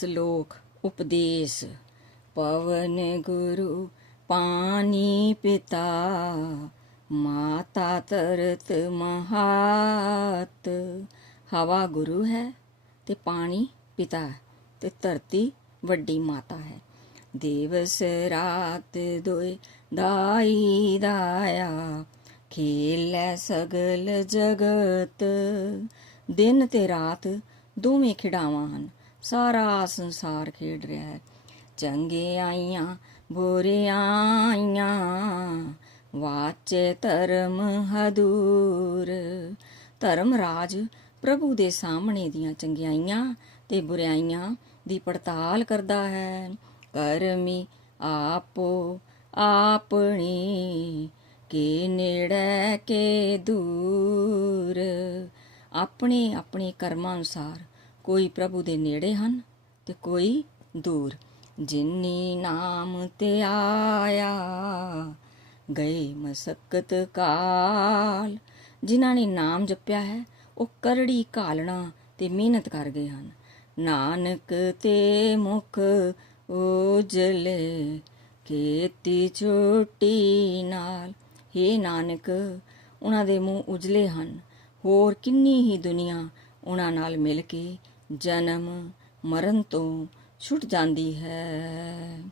ਸ਼ਲੋਕ ਉਪਦੇਸ਼ ਪਵਨ ਗੁਰੂ ਪਾਣੀ ਪਿਤਾ, ਮਾਤਾ ਤਰਤ ਮਹਾਤ। ਹਵਾ ਗੁਰੂ ਹੈ ਤੇ ਪਾਣੀ ਪਿਤਾ ਹੈ ਤੇ ਧਰਤੀ ਵੱਡੀ ਮਾਤਾ ਹੈ। ਦਿਵਸ ਰਾਤ ਦੋਏ ਦਾਈ ਦਾਇਆ, ਖੇਲੇ ਸਗਲ ਜਗਤ। ਦਿਨ ਤੇ ਰਾਤ ਦੋਵੇਂ ਖਿਡਾਵਾਂ ਹਨ ਸਾਰਾ ਸੰਸਾਰ ਖੇਡ ਰਿਹਾ ਹੈ। ਚੰਗਿਆਈਆਂ ਬੁਰਿਆਈਆਂ ਵਾਚੇ ਧਰਮ ਹਦੂਰ। ਧਰਮ ਰਾਜ ਪ੍ਰਭੂ ਦੇ ਸਾਹਮਣੇ ਦੀਆਂ ਚੰਗਿਆਈਆਂ ਤੇ ਬੁਰਾਈਆਂ ਦੀ ਪੜਤਾਲ ਕਰਦਾ ਹੈ। ਕਰਮੀ ਆਪੋ ਆਪਣੀ, ਕੇ ਨੇੜੇ, ਕੇ ਦੂਰ। ਆਪਣੇ ਆਪਣੇ ਕਰਮਾਂ ਅਨੁਸਾਰ ਕੋਈ ਪ੍ਰਭੂ ਦੇ ਨੇੜੇ ਹਨ ਤੇ ਕੋਈ ਦੂਰ। ਜਿਨੀ ਨਾਮ ਤੇ ਆਇਆ, ਗਏ ਮਸਕਤ ਕਾਲ। ਜਿਨ੍ਹਾਂ ਨੇ ਨਾਮ ਜਪਿਆ ਹੈ, ਉਹ ਕਰੜੀ ਕਾਲਣਾ ਤੇ ਮਿਹਨਤ ਕਰ ਗਏ ਹਨ। ਨਾਨਕ ਤੇ ਮੁਖ ਉਜਲੇ ਕੀਤੀ ਛੋਟੀ ਨਾਲ। हे ਨਾਨਕ, ਉਹਨਾਂ ਦੇ ਮੂੰਹ ਉਜਲੇ ਹਨ। ਹੋਰ ਕਿੰਨੀ ਹੀ ਦੁਨੀਆ ਉਹਨਾਂ ਨਾਲ ਮਿਲ ਕੇ ਜਨਮ ਮਰਨ ਤੋਂ ਛੁੱਟ ਜਾਂਦੀ ਹੈ।